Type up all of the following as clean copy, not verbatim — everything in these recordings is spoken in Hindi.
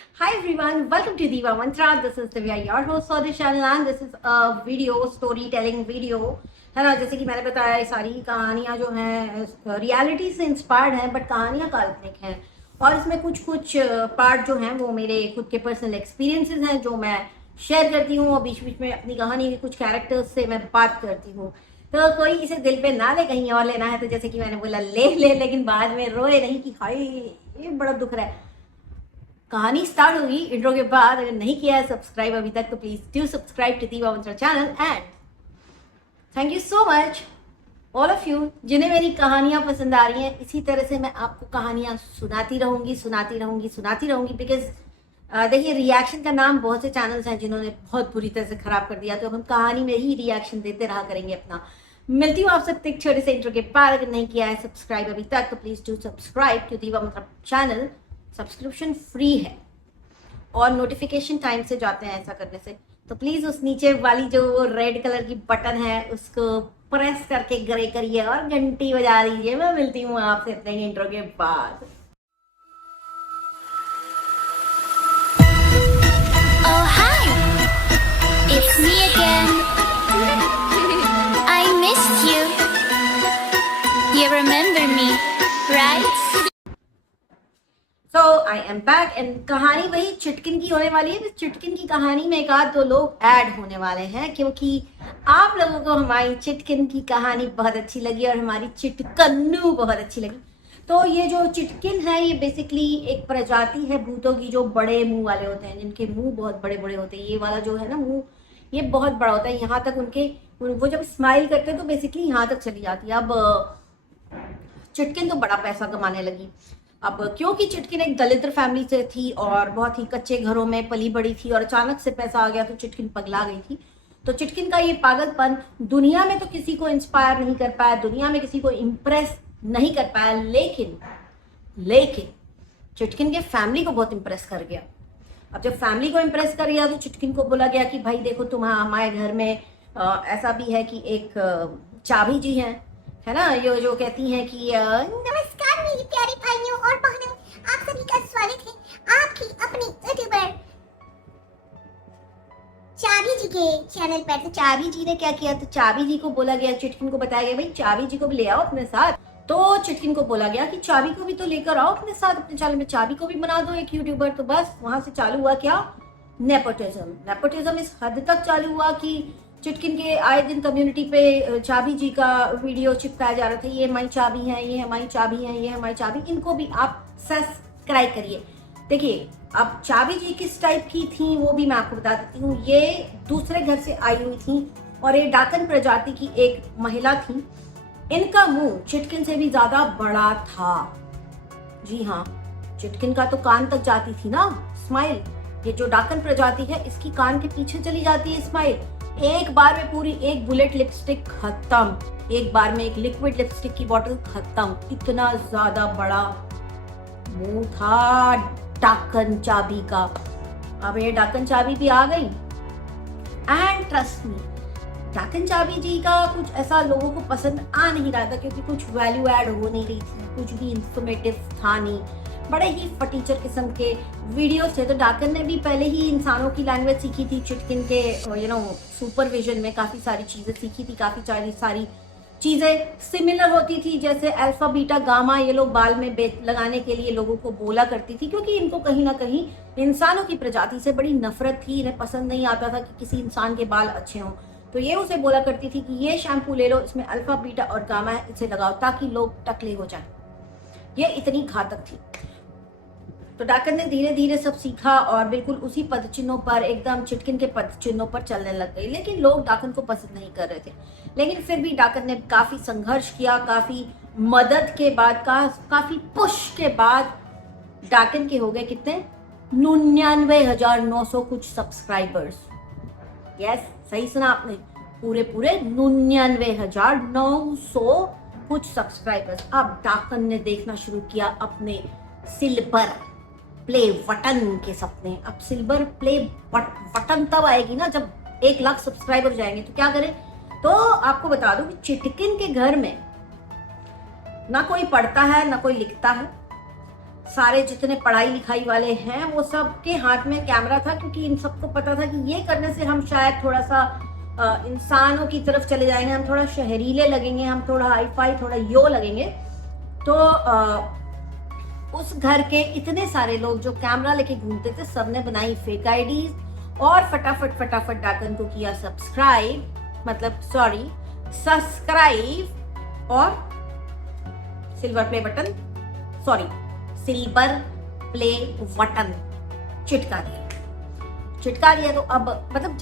Hi everyone, welcome to Diva Mantra. This is Divya, your host for the channel, and this is a video, storytelling video. है ना, जैसे कि मैंने बताया ये सारी कहानियाँ जो हैं रियलिटी से इंस्पायर्ड हैं, बट कहानियाँ काल्पनिक हैं। और इसमें कुछ कुछ पार्ट जो हैं वो मेरे खुद के पर्सनल एक्सपीरियंसेस हैं जो मैं शेयर करती हूँ, और बीच बीच में अपनी कहानी के कुछ कैरेक्टर्स से मैं बात करती हूँ। तो कोई इसे दिल पे ना ले, कहीं और लेना है तो जैसे कि मैंने बोला ले, लेकिन बाद में रोए नहीं कि हाय ये बड़ा दुख रहा है। कहानी स्टार्ट होगी इंट्रो के बाद। अगर नहीं किया है सब्सक्राइब अभी तक तो please do subscribe to Diva Mantra channel, and thank you so much all of you जिन्हें मेरी कहानियां पसंद आ रही हैं। इसी तरह से मैं आपको कहानियां सुनाती रहूंगी बिकॉज देखिए, रिएक्शन का नाम बहुत से चैनल्स हैं जिन्होंने बहुत बुरी तरह से खराब कर दिया, तो हम कहानी में ही रिएक्शन देते रहा करेंगे अपना। मिलती हूँ आप सबसे एक छोटे से इंट्रो के बाद। अगर नहीं किया है सब्सक्राइब अभी तक तो please do subscribe to Diva Mantra channel. Subscription free है और नोटिफिकेशन टाइम से जाते हैं ऐसा करने से, तो प्लीज उस नीचे वाली जो रेड कलर की बटन है उसको प्रेस करके ग्रे करिए और घंटी बजा दीजिए। मैं मिलती हूँ आपसे अपने इंट्रो के बाद। Oh hi, it's me again. I missed you. You remember me, right? So I am back and कहानी वही चुटकिन की होने वाली है। चुटकिन की कहानी में एक आध दो लोग ऐड होने वाले हैं क्योंकि आप लोगों को हमारी चुटकिन की कहानी बहुत अच्छी लगी और हमारी चिटकन्नू बहुत अच्छी लगी। तो ये जो चुटकिन है ये बेसिकली एक प्रजाति है भूतों की जो बड़े मुंह वाले होते हैं, जिनके मुंह बहुत बड़े बड़े होते हैं। ये वाला जो है ना मुंह, ये बहुत बड़ा होता है। यहाँ तक उनके वो जब स्माइल करते हैं तो बेसिकली यहाँ तक चली जाती है। अब चुटकिन तो बड़ा पैसा कमाने लगी। अब क्योंकि चुटकिन एक दलित फैमिली से थी और बहुत ही कच्चे घरों में पली बड़ी थी और अचानक से पैसा आ गया तो चुटकिन पगला गई थी। तो चुटकिन का ये पागलपन दुनिया में तो किसी को इंस्पायर नहीं कर पाया, दुनिया में किसी को इम्प्रेस नहीं कर पाया, लेकिन चुटकिन के फैमिली को बहुत इम्प्रेस कर गया। अब जब फैमिली को इम्प्रेस कर गया तो चुटकिन को बोला गया कि भाई देखो, तुम्हारा हमारे घर में ऐसा भी है कि एक चाबी जी है ना, ये जो कहती हैं कि नमस्कार मेरी प्यारी भाइयों और बहनों, आप सभी का स्वागत है आपकी अपनी यूट्यूबर चाबी जी के चैनल पर। तो चाबी जी ने क्या किया, तो चाबी जी को बोला गया, चुटकिन को बताया गया भाई चाबी जी को भी ले आओ अपने साथ। तो चुटकिन को बोला गया कि चाबी को भी तो लेकर आओ अपने साथ अपने चैनल में, चाबी को भी बना दो एक यूट्यूबर। तो बस वहां से चालू हुआ क्या, नेपोटिज्म इस हद तक चालू हुआ कि चुटकिन के आए दिन कम्युनिटी पे चाबी जी का वीडियो चिपकाया जा रहा था। ये हमारी चाबी है, ये हमारी चाबी है, ये हमारी चाबी, इनको भी आप सब्सक्राइब करिए। देखिए, अब चाबी जी किस टाइप की थी वो भी मैं आपको बता देती हूँ। ये दूसरे घर से आई हुई थी और ये डाकन प्रजाति की एक महिला थी। इनका मुंह चुटकिन से भी ज्यादा बड़ा था। जी हाँ, चुटकिन का तो कान तक जाती थी ना स्माइल। ये जो डाकन प्रजाति है इसकी कान के पीछे चली जाती है स्माइल। एक बार में पूरी एक बुलेट लिपस्टिक खत्म, एक बार में एक लिक्विड लिपस्टिक की बोतल खत्म। इतना ज्यादा बड़ा मुंह था डाकन चाबी का। अब ये डाकन चाबी भी आ गई एंड ट्रस्ट मी, डाकन चाबी जी का कुछ ऐसा लोगों को पसंद आ नहीं रहा था क्योंकि कुछ वैल्यू ऐड हो नहीं रही थी, कुछ भी इंफॉर्मेटिव था नहीं, बड़े ही फटीचर किस्म के वीडियोस थे। तो डाकन ने भी पहले ही इंसानों की लैंग्वेज सीखी थी चुटकिन के सुपरविजन में, काफ़ी सारी चीज़ें सीखी थी, काफ़ी सारी चीज़ें सिमिलर होती थी। जैसे अल्फा बीटा गामा ये लोग बाल में लगाने के लिए लोगों को बोला करती थी क्योंकि इनको कहीं ना कहीं इंसानों की प्रजाति से बड़ी नफरत थी। इन्हें पसंद नहीं आता था कि किसी इंसान के बाल अच्छे हों, तो ये उसे बोला करती थी कि ये शैम्पू ले लो, इसमें अल्फा बीटा और गामा है, इसे लगाओ ताकि लोग टकले हो जाएं। ये इतनी घातक थी। तो डाकन ने धीरे धीरे सब सीखा और बिल्कुल उसी पदचिन्हों पर, एकदम चुटकिन के पदचिन्हों पर चलने लग गई। लेकिन लोग डाकन को पसंद नहीं कर रहे थे। लेकिन फिर भी डाकन ने काफी संघर्ष किया, काफी मदद के बाद, काफी पुश के बाद डाकन के हो गए कितने, 99,900 कुछ सब्सक्राइबर्स। यस, सही सुना आपने, पूरे 99,900 कुछ सब्सक्राइबर्स। अब डाकन ने देखना शुरू किया अपने सिल्वर प्ले बटन के सपने। अब सिल्वर प्ले बटन तब आएगी ना जब 1 लाख सब्सक्राइबर जाएंगे। तो क्या करें, तो आपको बता दूं कि चुटकिन के घर में ना कोई पढ़ता है ना कोई लिखता है, सारे जितने पढ़ाई लिखाई वाले हैं वो सब के हाथ में कैमरा था, क्योंकि इन सबको पता था कि ये करने से हम शायद थोड़ा सा इंसानों की तरफ चले जाएंगे, हम थोड़ा शहरीले लगेंगे, हम थोड़ा हाईफाई, थोड़ा यो लगेंगे। तो उस घर के इतने सारे लोग जो कैमरा लेके घूमते थे, सबने बनाई फेक आईडीज और फटाफट डाकन को किया सब्सक्राइब, मतलब सॉरी सब्सक्राइब, और silver play button, sorry silver play button चिटका दिया। तो अब मतलब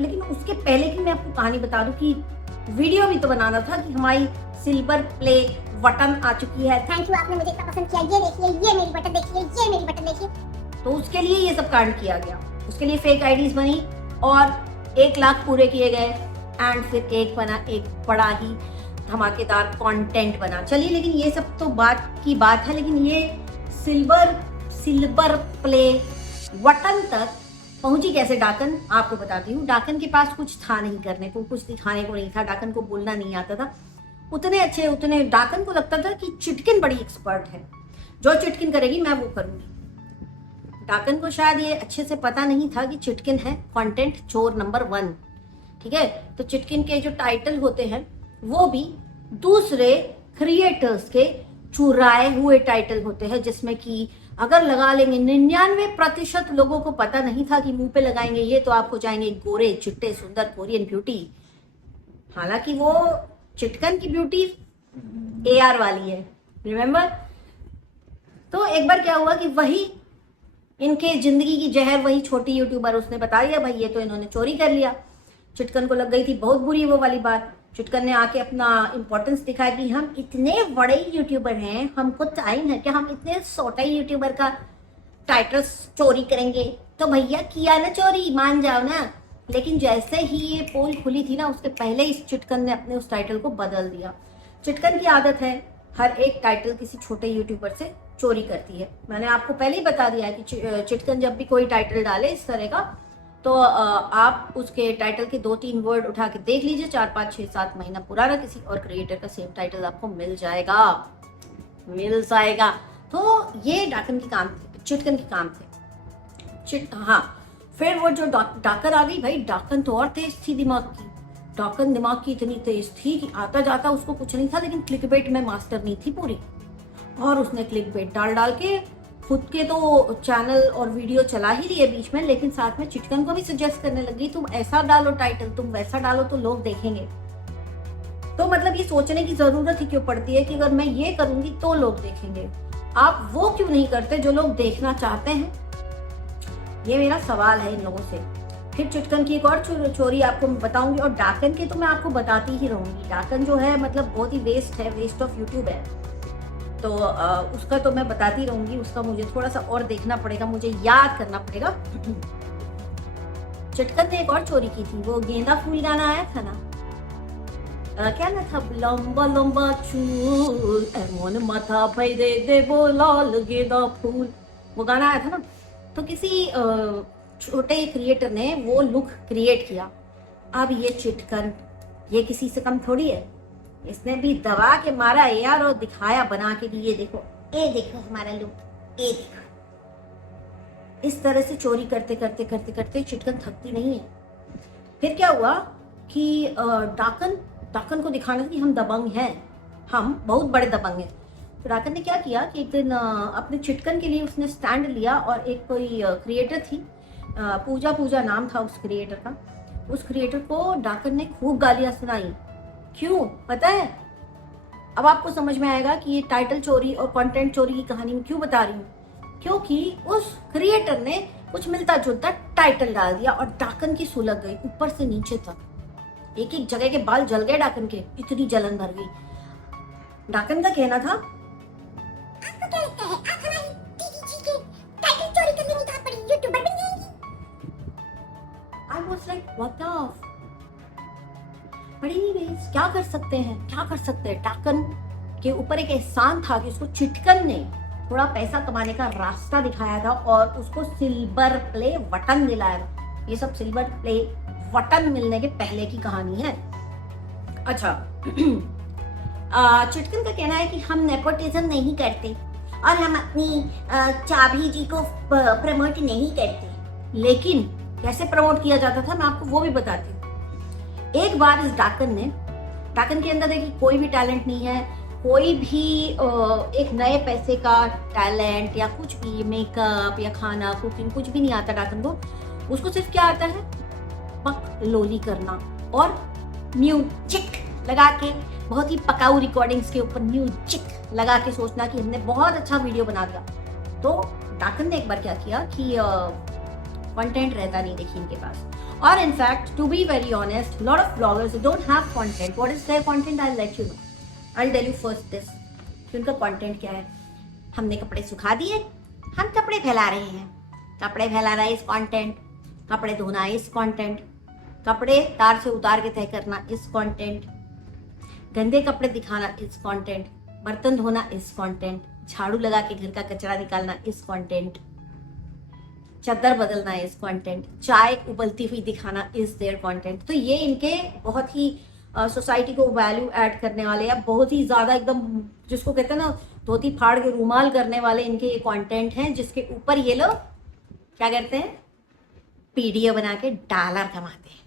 लेकिन उसके पहले की मैं आपको कहानी बता दूं कि वीडियो भी तो बनाना था कि हमारी सिल्वर प्ले बटन आ चुकी है। थैंक यू, आपने मुझे इतना पसंद किया। ये देखिए, ये मेरी बटन देखिए, ये मेरी बटन देखिए। तो उसके लिए ये सब कांड किया गया, उसके लिए फेक आईडीज बनी और 1 लाख पूरे किए गए एंड फिर एक बड़ा ही धमाकेदार कंटेंट बना। चलिए, लेकिन ये सब तो बात की बात है, लेकिन ये सिल्वर प्ले बटन तक पहुंची कैसे डाकन, आपको बताती हूँ। डाकन के पास कुछ था नहीं करने को, कुछ दिखाने को नहीं था, डाकन को बोलना नहीं आता था। उतने डाकन को लगता था कि चिटकिन बड़ी एक्सपर्ट है, जो चिटकिन करेगी मैं वो करूंगी। डाकन को शायद ये अच्छे से पता नहीं था कि चिटकिन है कंटेंट चोर नंबर 1, ठीक है। तो चिटकिन के जो टाइटल होते हैं वो भी दूसरे क्रिएटर्स के चुराए हुए टाइटल होते हैं, जिसमें कि अगर लगा लेंगे 99% लोगों को पता नहीं था कि मुंह पे लगाएंगे ये तो आप हो जाएंगे गोरे चिट्टे सुंदर कोरियन ब्यूटी। हालांकि वो चिटकन की ब्यूटी AR वाली है, रिमेम्बर। तो एक बार क्या हुआ कि वही इनके जिंदगी की जहर वही छोटी यूट्यूबर उसने बता दिया, भाई ये तो इन्होंने चोरी कर लिया। चिटकन को लग गई थी बहुत बुरी वो वाली बात। चिटकन ने आके अपना इम्पोर्टेंस दिखाया कि हम इतने बड़े यूट्यूबर हैं, हमको टाइम है कि हम इतने छोटे यूट्यूबर का टाइटल चोरी करेंगे। तो भैया किया ना चोरी, मान जाओ ना। लेकिन जैसे ही ये पोल खुली थी ना, उसके पहले इस चिटकन ने अपने उस टाइटल को बदल दिया। चिटकन की आदत है हर एक टाइटल किसी छोटे यूट्यूबर से चोरी करती है। मैंने आपको पहले ही बता दिया है कि चिटकन जब भी कोई टाइटल डाले इस तरह का, तो आप उसके टाइटल के 2-3 वर्ड उठा के देख लीजिए, 4, 5, 6, 7 महीना पुराना किसी और क्रिएटर का सेम टाइटल आपको मिल जाएगा। तो ये डाकन के काम थे, चिटकन के काम थे। हाँ, फिर वो जो डाकन आ गई, भाई डाकन तो और तेज थी दिमाग की। डाकन दिमाग की इतनी तेज थी कि आता जाता उसको कुछ नहीं था, लेकिन क्लिकबेट में मास्टर नहीं थी पूरी। और उसने क्लिकबेट डाल के खुद के तो चैनल और वीडियो चला ही लिए बीच में, लेकिन साथ में चिटकन को भी सजेस्ट करने लगी, तुम ऐसा डालो टाइटल, तुम वैसा डालो तो लोग देखेंगे। तो मतलब ये सोचने की जरूरत ही क्यों पड़ती है कि अगर मैं ये करूंगी तो लोग देखेंगे, आप वो क्यों नहीं करते जो लोग देखना चाहते हैं? ये मेरा सवाल है इन लोगों से। फिर चिटकन की एक और चोरी आपको बताऊंगी, और डाकन के तो मैं आपको बताती ही रहूंगी। डाकन जो है मतलब बहुत ही वेस्ट ऑफ यूट्यूब है, तो उसका तो मैं बताती रहूंगी। उसका मुझे थोड़ा सा और देखना पड़ेगा, मुझे याद करना पड़ेगा। चिटकन ने एक और चोरी की थी, वो गेंदा फूल गाना आया था ना, क्या ना था, लंबा लंबा चूल एमोन माथा भाई दे दे वो लाल गेंदा फूल, वो गाना आया था ना। तो किसी छोटे क्रिएटर ने वो लुक क्रिएट किया। अब ये चिटकन ये किसी से कम थोड़ी है, इसने भी दबा के मारा यार और दिखाया बना के कि ये देखो हमारा लुक, ये देखो। इस तरह से चोरी करते करते चिटकन थकती नहीं है। फिर क्या हुआ कि डाकन को दिखाना था कि हम दबंग हैं, हम बहुत बड़े दबंग हैं। तो डाकन ने क्या किया कि एक दिन अपने चिटकन के लिए उसने स्टैंड लिया, और एक कोई क्रिएटर थी, पूजा नाम था उस क्रिएटर का। उस क्रिएटर को डाकन ने खूब गालियां सुनाई। क्यों पता है? अब आपको समझ में आएगा कि ये टाइटल चोरी और कंटेंट चोरी की कहानी में क्यों बता रही हूँ। क्योंकि उस क्रिएटर ने कुछ मिलता जुलता टाइटल डाल दिया और डाकन की सुलग गई ऊपर से नीचे तक। एक जगह के बाल जल गए डाकन के, इतनी जलन भर गई। डाकन का कहना था, आपको क्या लगता है आप हमारी दीदी जी के टाइटल चोरी करने में कहां पड़ी यूट्यूबर बन जाएंगी? I was like, what the? But anyways क्या कर सकते हैं। डाकन के ऊपर एक एहसान था कि उसको चिटकन ने थोड़ा पैसा कमाने का रास्ता दिखाया था और उसको सिल्वर प्ले बटन दिलाया था। ये सब सिल्वर प्ले बटन मिलने के पहले की कहानी है। अच्छा चिटकन का कहना है कि हम नेपोटिज्म नहीं करते, और हम अपनी चाबी जी को प्रमोट नहीं करते। लेकिन कैसे प्रमोट किया जाता था मैं आपको वो भी बताती हूँ। एक बार इस डाकन के अंदर देखिए कोई भी टैलेंट नहीं है, कोई भी एक नए पैसे का टैलेंट या कुछ भी, मेकअप या खाना कुकिंग कुछ भी नहीं आता डाकन को। उसको सिर्फ क्या आता है, पक लोली करना और म्यूजिक लगा के, बहुत ही पकाऊ रिकॉर्डिंग्स के ऊपर म्यूजिक लगा के सोचना कि हमने बहुत अच्छा वीडियो बना दिया। तो डाकन ने एक बार क्या किया कि कंटेंट रहता नहीं देखिए इनके पास। और in fact to be very honest, lot of bloggers don't have content. What is their content? I let you know, I tell you first this कि उनका कंटेंट क्या है। हमने कपड़े सुखा दिए, हम कपड़े फैला रहे हैं, कपड़े फैलाना इस कंटेंट, कपड़े धोना इस कंटेंट, कपड़े तार से उतार के तय करना इस कंटेंट, गंदे कपड़े दिखाना इस कंटेंट, बर्तन धोना इस कंटेंट, झाड़ू लगा के घर का कचरा निकालना इस कंटेंट, चादर बदलना इस कंटेंट, चाय उबलती हुई दिखाना इस देयर कंटेंट। तो ये इनके बहुत ही सोसाइटी को वैल्यू ऐड करने वाले या बहुत ही ज्यादा एकदम जिसको कहते हैं ना धोती फाड़ के रूमाल करने वाले इनके ये कंटेंट हैं, जिसके ऊपर ये लोग क्या करते हैं, वीडियो बना के डॉलर कमाते हैं।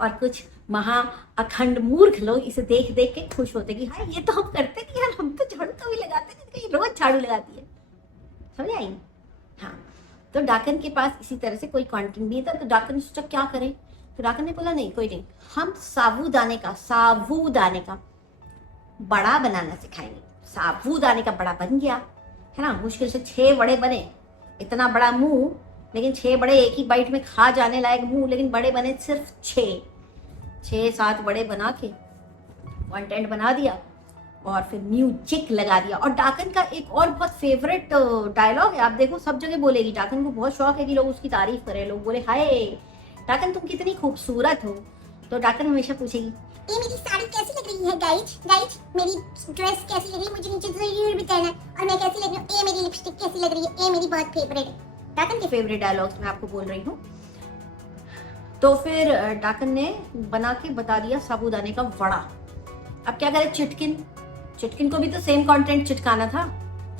और कुछ महा अखंड मूर्ख लोग इसे देख देख के खुश होते कि हाँ ये तो हम करते नहीं यार, हम तो झाड़ू कभी लगाते नहीं, ये रोज झाड़ू लगाती है। समझ आई? हाँ, तो डाकन के पास इसी तरह से कोई कंटेंट नहीं था। तो डाकन ने सोचा क्या करें, तो डाकन ने बोला नहीं कोई नहीं, हम साबूदाने का बड़ा बनाना सिखाएंगे। साबूदाने का बड़ा बन गया है ना, मुश्किल से 6 बड़े बने, इतना बड़ा मुंह लेकिन 6 बड़े एक ही बाइट में खा जाने लायक मुंह, लेकिन बड़े बने सिर्फ 6-7 बड़े बना के कंटेंट बना दिया और फिर म्यूजिक लगा दिया। और डाकन का एक और बहुत फेवरेट डायलॉग है, आप देखो सब जगह बोलेगी, डाकन को बहुत शौक है कि लोग उसकी तारीफ करें, लोग बोले हाय डाकन तुम कितनी खूबसूरत हो। तो डाकन हमेशा पूछेगी ये मेरी साड़ी कैसी लग रही है गाइज, मेरी ड्रेस कैसी लग रही है, मुझे नीचे जरूर बताना, और मैं कैसी लग रही हूँ, ये मेरी लिपस्टिक कैसी लग रही है, ये मेरी बहुत फेवरेट है। डाकन के फेवरेट डायलॉग्स मैं आपको बोल रही हूँ। तो फिर डाकन ने बना के बता दिया साबूदाने का वड़ा। अब क्या करे चिटकिन को भी तो सेम कंटेंट चिटकाना था,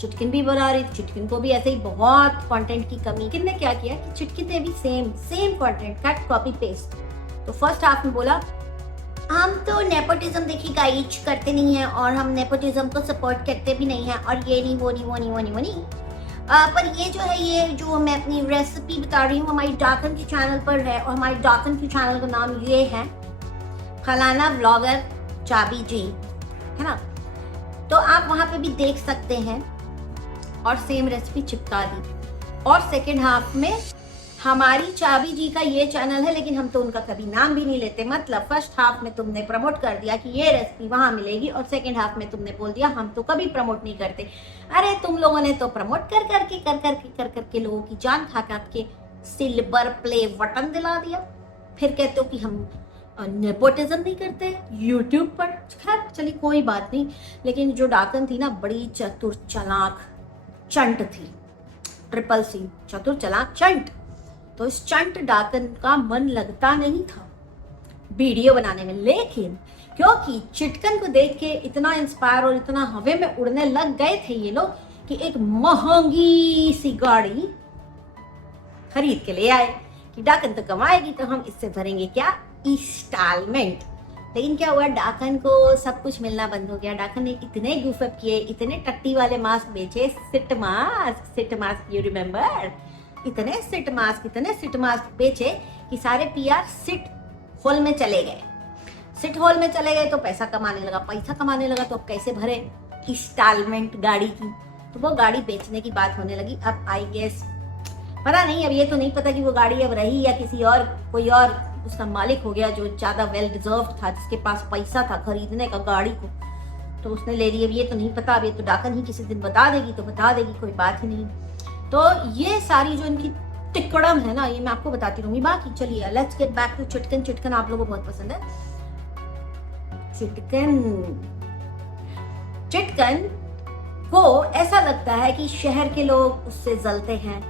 चिटकिन भी बना रही, चिटकिन को भी ऐसे ही बहुत कंटेंट की कमी। चिटकिन ने क्या किया कि चिटकिन ने भी same content cut copy paste. तो फर्स्ट हाफ में बोला हम तो नेपोटिज्म देखिए गाइज करते नहीं है, और हम नेपोटिज्म को सपोर्ट करते भी नहीं है, और ये नहीं वो नहीं पर ये जो है, ये जो मैं अपनी रेसिपी बता रही हूँ हमारी डाकन की चैनल पर है, और हमारी डाकन की चैनल का नाम ये है फलाना व्लॉगर चाबी जी, है ना। तो आप वहाँ पे भी देख सकते हैं, और सेम रेसिपी चिपका दी। और सेकेंड हाफ में हमारी चाबी जी का ये चैनल है, लेकिन हम तो उनका कभी नाम भी नहीं लेते। मतलब फर्स्ट हाफ में तुमने प्रमोट कर दिया कि ये रेसिपी वहां मिलेगी, और सेकेंड हाफ में तुमने बोल दिया हम तो कभी प्रमोट नहीं करते। अरे तुम लोगों ने तो प्रमोट कर करके लोगों की जान खा के सिल्वर प्ले बटन दिला दिया, फिर कहते हो कि हम नेपोटिज्म नहीं करते यूट्यूब पर। खैर चलिए कोई बात नहीं, लेकिन जो डाकन थी ना बड़ी चतुर चालाक चंट थी, ट्रिपल सी, चतुर चालाक चंट। तो इस चंट डाकन का मन लगता नहीं था वीडियो बनाने में, लेकिन क्योंकि चिटकन को देख के इतना इंस्पायर और इतना हवे में उड़ने लग गए थे ये लोग कि एक महंगी सी गाड़ी खरीद के ले आए कि डाकन तो कमाएगी तो हम इससे भरेंगे क्या, इंस्टॉलमेंट। लेकिन क्या हुआ, डाकन को सब कुछ मिलना बंद हो गया। डाकन ने इतने गुफअप किए, इतने टट्टी वाले मास्क बेचे, सिट मास्क यू रिमेम्बर, इतने सिट मास्क बेचे कि सारे पीआर सिट होल में चले गए। सिट होल में चले गए तो पैसा कमाने लगा, तो अब कैसे भरे इंस्टॉलमेंट गाड़ी की। तो वो गाड़ी बेचने की बात होने लगी। अब आई गेस पता नहीं, अब ये तो नहीं पता कि वो गाड़ी अब रही या किसी और कोई और उसका मालिक हो गया जो ज्यादा वेल डिजर्व था, जिसके पास पैसा था खरीदने का गाड़ी को, तो उसने ले ली। अब ये तो नहीं पता, अब ये तो डाकन ही किसी दिन बता देगी, तो बता देगी, कोई बात ही नहीं। तो ये सारी जो इनकी टिकड़म है ना, ये मैं आपको बताती रहूंगी। बाकी चलिए लेट्स गेट बैक टू चिटकन। चिटकन आप लोगों को बहुत पसंद है। चिटकन को ऐसा लगता है कि शहर के लोग उससे जलते हैं,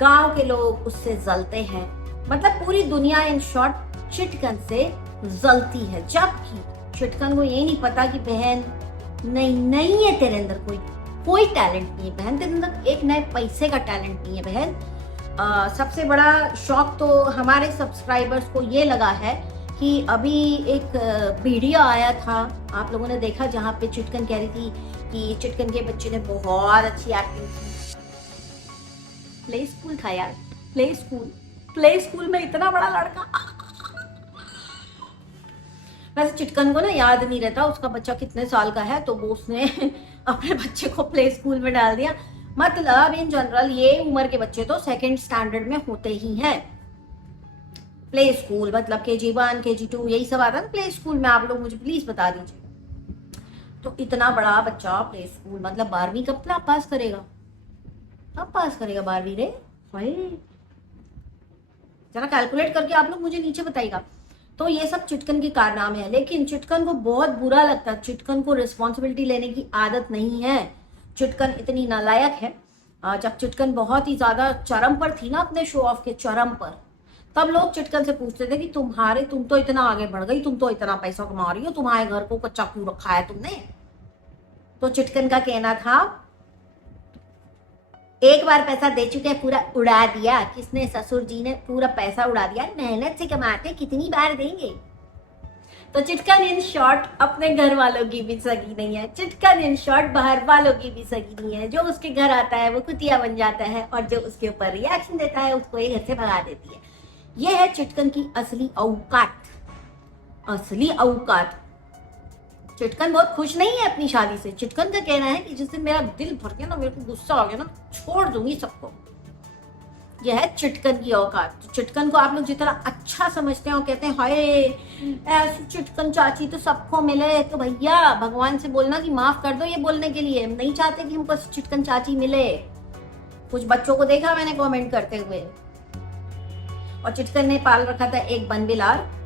गांव के लोग उससे जलते हैं, मतलब पूरी दुनिया इन शॉर्ट चिटकन से जलती है। जबकि चिटकन को ये नहीं पता कि बहन नहीं है तेरे अंदर कोई टैलेंट नहीं है बहन, तेरे अंदर एक नए पैसे का टैलेंट नहीं है बहन। सबसे बड़ा शौक तो हमारे सब्सक्राइबर्स को ये लगा है कि अभी एक वीडियो आया था, आप लोगों ने देखा, जहाँ पे चुटकन कह रही थी कि चुटकन के बच्चे ने बहुत अच्छी एक्टिंग की। प्ले स्कूल था यार, प्ले स्कूल में इतना बड़ा लड़का। वैसे चुटकन को ना याद नहीं रहता उसका बच्चा कितने साल का है, तो वो उसने अपने बच्चे को प्ले स्कूल में डाल दिया। मतलब इन जनरल ये उम्र के बच्चे तो सेकंड स्टैंडर्ड में होते ही हैं। प्ले स्कूल मतलब KG1 KG2 यही सब आता है ना प्ले स्कूल में, आप लोग मुझे प्लीज बता दीजिए। तो इतना बड़ा बच्चा प्ले स्कूल मतलब 12वीं कब पास करेगा? कब पास करेगा 12वीं रे? भाई जरा कैलकुलेट करके आप लोग मुझे नीचे बताइएगा। तो ये सब चुटकन के कारनामे हैं, लेकिन चुटकन को बहुत बुरा लगता है। चुटकन को रिस्पॉन्सिबिलिटी लेने की आदत नहीं है। चुटकन इतनी नालायक है, जब चुटकन बहुत ही ज्यादा चरम पर थी ना, अपने शो ऑफ के चरम पर, तब लोग चुटकन से पूछते थे कि तुम तो इतना आगे बढ़ गई, तुम तो इतना पैसा कमा रही हो, तुम्हारे घर को कच्चा क्यों रखा है तुमने? तो चुटकन का कहना था एक बार पैसा दे चुके हैं, पूरा उड़ा दिया। किसने? ससुर जी ने पूरा पैसा उड़ा दिया। मेहनत से कमाते कितनी बार देंगे? तो चुटकन इन शॉर्ट अपने घर वालों की भी सगी नहीं है। चुटकन इन शॉर्ट बाहर वालों की भी सगी नहीं है। जो उसके घर आता है वो कुतिया बन जाता है, और जो उसके ऊपर रिएक्शन देता है उसको ये घर से भगा देती है। ये है चुटकन की असली औकात, असली औकात। चुटकन बहुत खुश नहीं है अपनी शादी से। चुटकन का कहना है कि जिस दिन मेरा दिल भर गया ना, मेरे को गुस्सा आ गया ना, छोड़ दूंगी सबको। यह है चुटकन की औकात। तो चुटकन को आप लोग जितना अच्छा समझते हैं और कहते हैं हाय ऐसी चुटकन चाची तो सबको मिले, तो भैया भगवान से बोलना कि माफ कर दो ये बोलने के लिए। हम नहीं चाहते कि हमको चुटकन चाची मिले। कुछ बच्चों को देखा मैंने कमेंट करते हुए। और चुटकन ने पाल रखा था एक बनबिलार।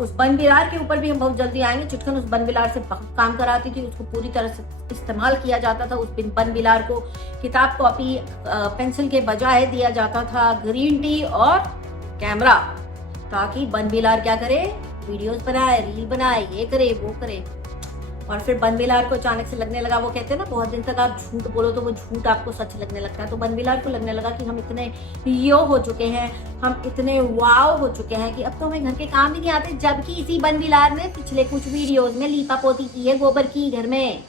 उस बनबिलार के ऊपर भी हम बहुत जल्दी आएंगे। चुटकन उस बनबिलार से काम कराती थी, उसको पूरी तरह से इस्तेमाल किया जाता था। उस बनबिलार को किताब कॉपी पेंसिल के बजाय दिया जाता था ग्रीन टी और कैमरा, ताकि बनबिलार क्या करे? वीडियोस बनाए, रील बनाए, ये करे वो करे। और फिर बनबिलार को अचानक से लगने लगा, वो कहते हैं ना बहुत दिन तक आप झूठ बोलो तो वो झूठ आपको सच लगने लगता है। तो बनबिलार को लगने लगा कि हम इतने यो हो चुके हैं, हम इतने वाव हो चुके हैं कि अब तो हमें घर के काम ही नहीं आते। जबकि इसी बनबिलार ने पिछले कुछ वीडियोस में लीपा पोती की है गोबर की घर में।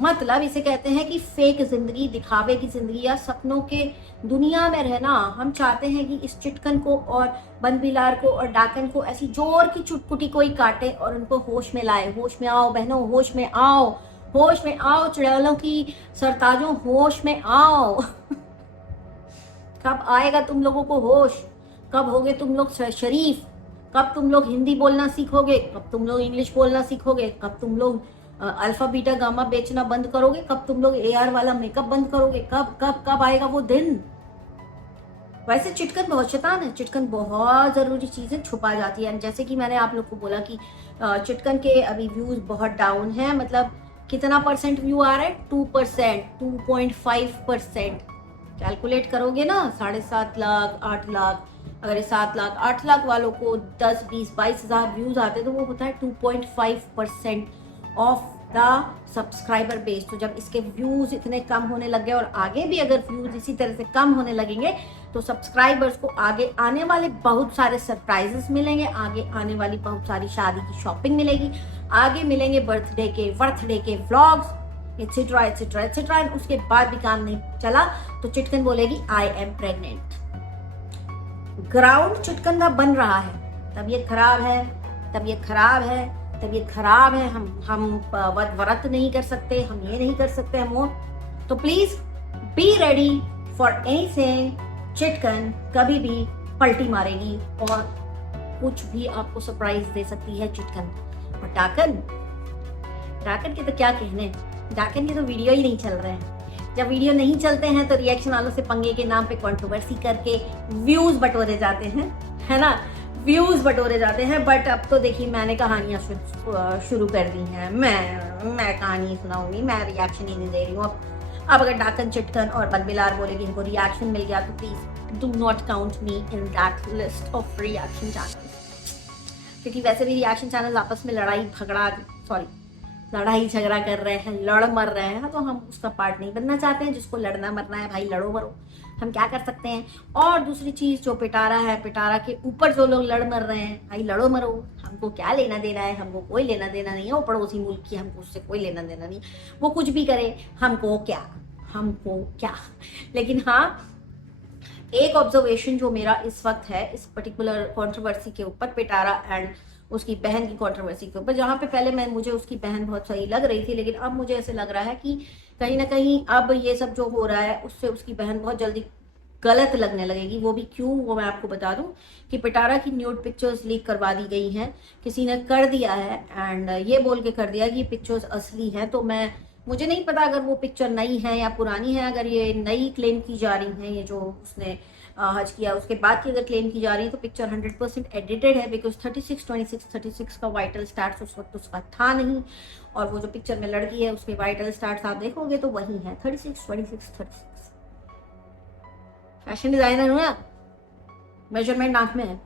मतलब इसे कहते हैं कि फेक जिंदगी, दिखावे की जिंदगी या सपनों के दुनिया में रहना। हम चाहते हैं कि इस चुटकन को और बनबिलार को और डाकन को ऐसी जोर की चुटपुटी कोई काटे और उनको होश में लाए। होश में आओ बहनों, होश में आओ, होश में आओ चुड़ैलों की सरताजों, होश में आओ। कब आएगा तुम लोगों को होश? कब होगे तुम लोग शरीफ? कब तुम लोग हिंदी बोलना सीखोगे? कब तुम लोग इंग्लिश बोलना सीखोगे? कब तुम लोग अल्फा बीटा गामा बेचना बंद करोगे? कब तुम लोग AR वाला मेकअप बंद करोगे? कब कब कब आएगा वो दिन? वैसे चुटकन बहुत शैतान है। चुटकन बहुत जरूरी चीजें छुपा जाती है। जैसे कि मैंने आप लोग को बोला कि चुटकन के अभी व्यूज बहुत डाउन है। मतलब कितना % व्यू आ रहा है? 2%, 2.5%। कैलकुलेट करोगे ना, 7.5 लाख, 8 लाख, अगर 7 लाख 8 लाख वालों को 10, 20, 22 हजार व्यूज आते तो वो होता है 2.5% ऑफ द सब्सक्राइबर बेस। तो जब इसके व्यूज इतने कम होने लग गए और आगे भी अगर व्यूज इसी तरह से कम होने लगेंगे तो सब्सक्राइबर्स को आगे आने वाले बहुत सारे सरप्राइजेस मिलेंगे, आगे आने वाली बहुत सारी शादी की शॉपिंग मिलेगी, आगे मिलेंगे बर्थडे के व्लॉग्स एटसेट्रा एटसेट्रा एटसेट्रा। उसके बाद भी काम नहीं चला तो चुटकन बोलेगी आई एम प्रेग्नेंट। ग्राउंड चुटकन का बन रहा है। तबीयत खराब है, तबीयत खराब है, तबीयत खराब है, हम व्रत नहीं कर सकते, हम ये नहीं कर सकते, हम वो। तो please be ready for anything. चुटकन कभी भी पलटी मारेगी और कुछ भी आपको सरप्राइज दे सकती है चुटकन। और डाकन के तो क्या कहने, डाकन के तो वीडियो ही नहीं चल रहे हैं। जब वीडियो नहीं चलते हैं तो रिएक्शन वालों से पंगे के नाम पे कंट्रोवर्सी करके व्यूज बटोरे जाते हैं, है ना, व्यूज बटोरे जाते हैं। बट अब तो देखिए मैंने कहानियां शुरू कर दी हैं। मैं कहानी सुनाऊंगी, मैं रिएक्शन ही नहीं दे रही हूँ। अब अगर डाकन चुटकन और बनबिलार बोलेगी इनको रिएक्शन मिल गया तो please do not count me in that list of reaction channel, क्योंकि वैसे भी रिएक्शन चैनल आपस में लड़ाई झगड़ा लड़ाई झगड़ा कर रहे हैं, लड़ मर रहे हैं, तो हम उसका पार्ट नहीं बनना चाहते हैं। जिसको लड़ना मरना है भाई लड़ो मरो, हम क्या कर सकते हैं। और दूसरी चीज जो पिटारा है, पिटारा के ऊपर जो लोग लड़ मर रहे हैं, भाई लड़ो मरो, हमको क्या लेना देना है, हमको कोई लेना देना नहीं है। वो पड़ोसी मुल्क की, हमको उससे कोई लेना देना नहीं, वो कुछ भी करे, हमको क्या। लेकिन हाँ, एक ऑब्जर्वेशन जो मेरा इस वक्त है इस पर्टिकुलर कंट्रोवर्सी के ऊपर, पिटारा एंड उसकी बहन की कंट्रोवर्सी के ऊपर, जहाँ पे पहले मुझे उसकी बहन बहुत सही लग रही थी, लेकिन अब मुझे ऐसे लग रहा है कि कहीं ना कहीं अब ये सब जो हो रहा है उससे उसकी बहन बहुत जल्दी गलत लगने लगेगी। वो भी क्यों, वो मैं आपको बता दूं कि पिटारा की न्यूड पिक्चर्स लीक करवा दी गई हैं, किसी ने कर दिया है एंड ये बोल के कर दिया कि ये पिक्चर्स असली हैं। तो मुझे नहीं पता अगर वो पिक्चर नई है या पुरानी है। अगर ये नई क्लेम की जा रही है, ये जो उसने हज किया उसके बाद की अगर क्लेम की जा रही है, तो पिक्चर 100% एडिटेड है, बिकॉज 36 का वाइटल स्टार्ट उस वक्त उसका था नहीं। और वो जो पिक्चर में लड़की है उसके वाइटल स्टार्ट आप देखोगे तो वही है 36। फैशन डिजाइनर हूँ ना, मेजरमेंट आंख में है,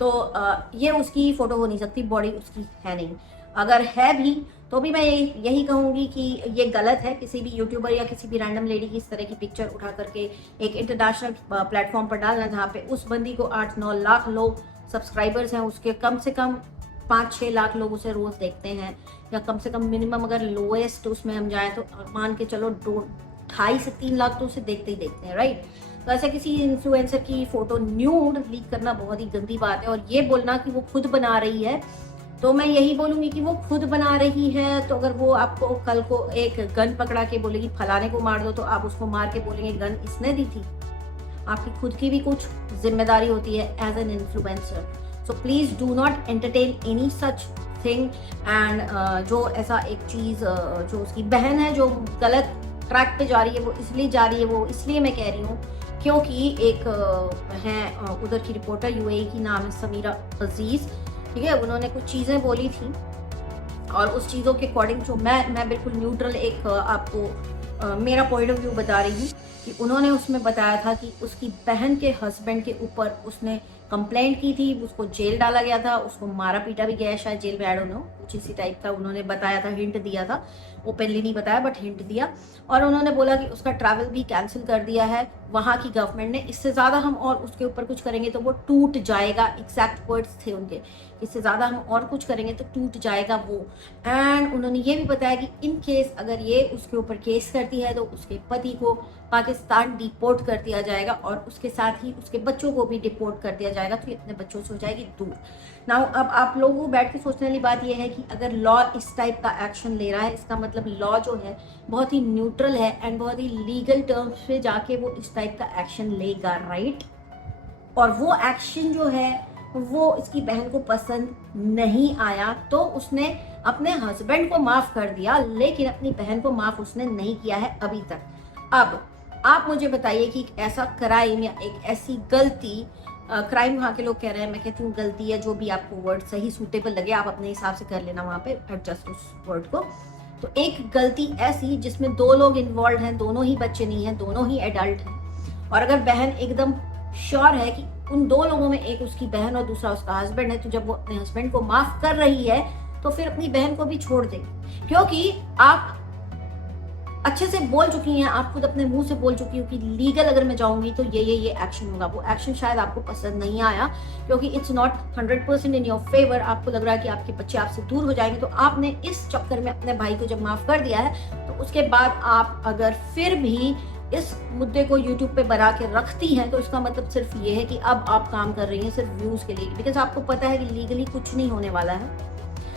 तो ये उसकी फोटो हो नहीं सकती, बॉडी उसकी है नहीं। अगर है भी तो भी मैं यही कहूंगी कि ये गलत है किसी भी यूट्यूबर या किसी भी रैंडम लेडी की इस तरह की पिक्चर उठा करके एक इंटरनेशनल प्लेटफॉर्म पर डालना, जहाँ पे उस बंदी को 8-9 लाख लोग सब्सक्राइबर्स हैं, उसके कम से कम 5-6 लाख लोग उसे रोज देखते हैं, या कम से कम मिनिमम अगर लोएस्ट उसमें हम जाएं तो मान के चलो 2.5 से 3 लाख तो उसे देखते ही देखते हैं, राइट। तो ऐसे किसी इन्फ्लुएंसर की फोटो न्यूड लीक करना बहुत ही गंदी बात है। और ये बोलना कि वो खुद बना रही है, तो मैं यही बोलूंगी कि वो खुद बना रही है, तो अगर वो आपको कल को एक गन पकड़ा के बोलेगी फलाने को मार दो, तो आप उसको मार के बोलेंगे गन इसने दी थी। आपकी खुद की भी कुछ जिम्मेदारी होती है as an influencer. So please do not entertain any such thing. And जो ऐसा एक चीज जो उसकी बहन है जो गलत ट्रैक पे जा रही है, वो इसलिए जा रही है, वो इसलिए मैं कह रही हूँ क्योंकि एक है उधर की रिपोर्टर, यूएई की, नाम है समीरा अजीज, ठीक है। उन्होंने कुछ चीज़ें बोली थी और उस चीज़ों के अकॉर्डिंग जो मैं बिल्कुल न्यूट्रल एक आपको मेरा पॉइंट ऑफ व्यू बता रही हूँ कि उन्होंने उसमें बताया था कि उसकी बहन के हस्बैंड के ऊपर उसने कंप्लेंट की थी, उसको जेल डाला गया था, उसको मारा पीटा भी गया शायद जेल में, आई डोंट नो, कुछ इसी टाइप का उन्होंने बताया था, हिंट दिया था, ओपनली नहीं बताया बट हिंट दिया। और उन्होंने बोला कि उसका ट्रैवल भी कैंसिल कर दिया है वहाँ की गवर्नमेंट ने, इससे ज़्यादा हम और उसके ऊपर कुछ करेंगे तो वो टूट जाएगा, एग्जैक्ट वर्ड्स थे उनके, इससे ज़्यादा हम और कुछ करेंगे तो टूट जाएगा वो। एंड उन्होंने ये भी बताया कि इन केस अगर ये उसके ऊपर केस करती है तो उसके पति को पाकिस्तान डिपोर्ट कर दिया जाएगा और उसके साथ ही उसके बच्चों को भी डिपोर्ट कर दिया जाएगा, तो ये अपने बच्चों से हो जाएगी दूर। नाउ अब आप लोगों को बैठ के सोचने वाली बात यह है कि अगर लॉ इस टाइप का एक्शन ले रहा है, इसका मतलब लॉ जो है बहुत ही न्यूट्रल है एंड बहुत ही लीगल टर्म्स पे जाके वो इस टाइप का एक्शन लेगा, राइट। और वो एक्शन जो है वो इसकी बहन को पसंद नहीं आया, तो उसने अपने हस्बैंड को माफ कर दिया, लेकिन अपनी बहन को माफ उसने नहीं किया है अभी तक। अब आप मुझे बताइए कि एक ऐसा क्राइम या एक ऐसी गलती, क्राइम वहाँ के लोग कह रहे हैं, मैं कहती हूँ गलती है, जो भी आपको वर्ड सही सूटेबल लगे आप अपने हिसाब से कर लेना वहाँ पे एडजस्ट उस वर्ड को। तो एक गलती ऐसी जिसमें 2 लोग इन्वॉल्व हैं, दोनों ही बच्चे नहीं हैं, दोनों ही एडल्ट हैं, और अगर बहन एकदम श्योर है कि उन 2 लोगों में एक उसकी बहन और दूसरा उसका हस्बैंड है, तो जब वो अपने हस्बैंड को माफ कर रही है तो फिर अपनी बहन को भी छोड़ दे, क्योंकि आप अच्छे से बोल चुकी हैं, आप खुद अपने मुंह से बोल चुकी हो कि लीगल अगर मैं जाऊंगी तो ये एक्शन होगा। वो एक्शन शायद आपको पसंद नहीं आया क्योंकि it's not 100% in your favour, आपको लग रहा है कि आपके बच्चे आपसे दूर हो जाएंगे, तो आपने इस चक्कर में अपने भाई को जब माफ कर दिया है, तो उसके बाद आप अगर फिर भी इस मुद्दे को यूट्यूब पे बना के रखती हैं, तो इसका मतलब सिर्फ ये है कि अब आप काम कर रही हैं सिर्फ व्यूज के लिए, बिकॉज आपको पता है कि लीगली कुछ नहीं होने वाला है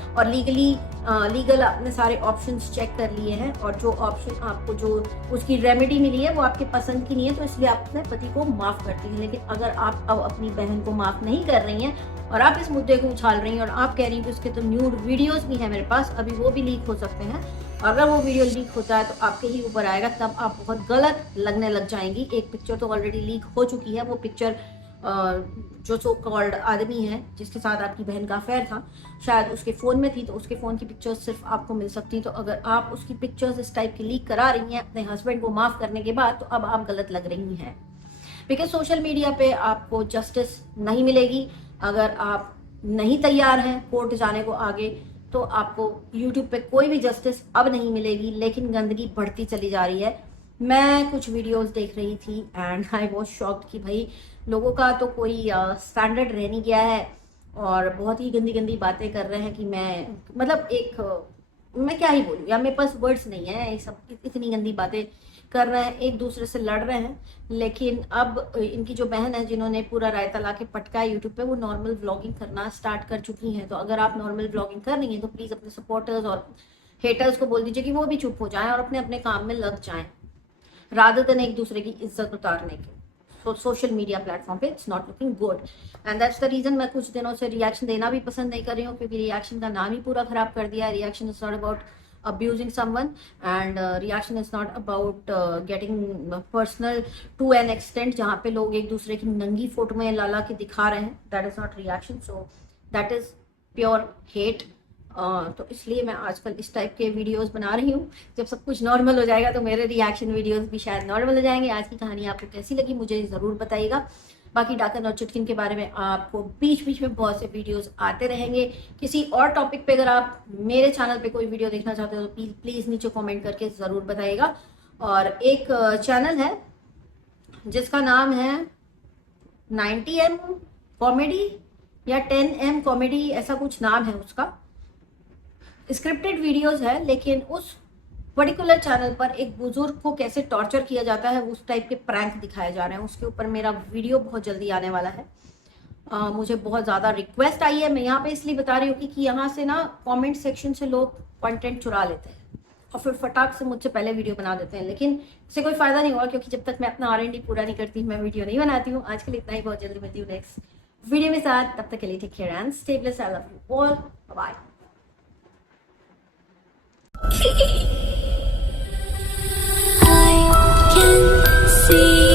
और लीगल आपने सारे ऑप्शंस चेक कर लिए हैं, और जो ऑप्शन आपको जो उसकी रेमेडी मिली है वो आपके पसंद की नहीं है, तो इसलिए आप अपने पति को माफ करती हैं। लेकिन अगर आप अब अपनी बहन को माफ नहीं कर रही हैं और आप इस मुद्दे को उछाल रही हैं और आप कह रही हैं कि उसके तो न्यूड वीडियोस भी हैं मेरे पास, अभी वो भी लीक हो सकते हैं, अगर वो वीडियो लीक होता है तो आपके ही ऊपर आएगा, तब आप बहुत गलत लगने लग जाएंगी। एक पिक्चर तो ऑलरेडी लीक हो चुकी है, वो पिक्चर जो सो कॉल्ड आदमी है जिसके साथ आपकी बहन का अफेयर था, शायद उसके फ़ोन में थी, तो उसके फ़ोन की पिक्चर्स सिर्फ आपको मिल सकती। तो अगर आप उसकी पिक्चर्स इस टाइप की लीक करा रही हैं अपने हस्बैंड को माफ़ करने के बाद, तो अब आप गलत लग रही हैं, बिकॉज सोशल मीडिया पे आपको जस्टिस नहीं मिलेगी। अगर आप नहीं तैयार हैं कोर्ट जाने को आगे, तो आपको यूट्यूब पे कोई भी जस्टिस अब नहीं मिलेगी, लेकिन गंदगी बढ़ती चली जा रही है। मैं कुछ वीडियोस देख रही थी एंड आई वॉज शॉक्ड कि भाई लोगों का तो कोई स्टैंडर्ड रह नहीं गया है और बहुत ही गंदी गंदी बातें कर रहे हैं कि मैं मतलब मैं क्या ही बोलूँ, या मेरे पास वर्ड्स नहीं है, ये सब इतनी गंदी बातें कर रहे हैं, एक दूसरे से लड़ रहे हैं। लेकिन अब इनकी जो बहन है जिन्होंने पूरा रायता ला के पटका है यूट्यूब पे, वो नॉर्मल व्लॉगिंग करना स्टार्ट कर चुकी हैं। तो अगर आप नॉर्मल व्लॉगिंग कर रही हैं तो प्लीज़ अपने सपोर्टर्स और हेटर्स को बोल दीजिए कि वो भी चुप हो जाएं और अपने अपने काम में लग जाएं, रादर देन एक दूसरे की इज्जत उतारने के। सोशल मीडिया प्लेटफॉर्म पे it's not looking good and that's the reason मैं कुछ दिनों से रिएक्शन देना भी पसंद नहीं कर रही हूँ, क्योंकि रिएक्शन का नाम ही पूरा खराब कर दिया है। Reaction is not about abusing someone and reaction is not about getting personal to an extent जहाँ पे लोग एक दूसरे की नंगी फोटो में ला के दिखा रहे हैं। that is not reaction, so that is pure hate। तो इसलिए मैं आजकल इस टाइप के वीडियोस बना रही हूँ। जब सब कुछ नॉर्मल हो जाएगा तो मेरे रिएक्शन वीडियोस भी शायद नॉर्मल हो जाएंगे। आज की कहानी आपको कैसी लगी मुझे ज़रूर बताइएगा। बाकी डाकन और चुटकिन के बारे में आपको बीच बीच में बहुत से वीडियोस आते रहेंगे। किसी और टॉपिक पे अगर आप मेरे चैनल पे कोई वीडियो देखना चाहते हो तो प्लीज़ नीचे कमेंट करके ज़रूर बताइएगा। और एक चैनल है जिसका नाम है 90M कॉमेडी या 10M कॉमेडी, ऐसा कुछ नाम है उसका। स्क्रिप्टेड वीडियोस है, लेकिन उस पर्टिकुलर चैनल पर एक बुजुर्ग को कैसे टॉर्चर किया जाता है उस टाइप के प्रैंक दिखाए जा रहे हैं। उसके ऊपर मेरा वीडियो बहुत जल्दी आने वाला है। मुझे बहुत ज़्यादा रिक्वेस्ट आई है, मैं यहाँ पे इसलिए बता रही हूँ कि यहाँ से ना कमेंट सेक्शन से लोग कंटेंट चुरा लेते हैं और फिर फटाक से मुझसे पहले वीडियो बना देते हैं, लेकिन इससे कोई फ़ायदा नहीं होगा, क्योंकि जब तक मैं अपना R&D पूरा नहीं करती मैं वीडियो नहीं बनाती हूँ। आज के लिए इतना ही, बहुत जल्दी मिलती हूँ नेक्स्ट वीडियो में साथ। तब तक के लिए take care and stay blessed. I love you all, bye. I can see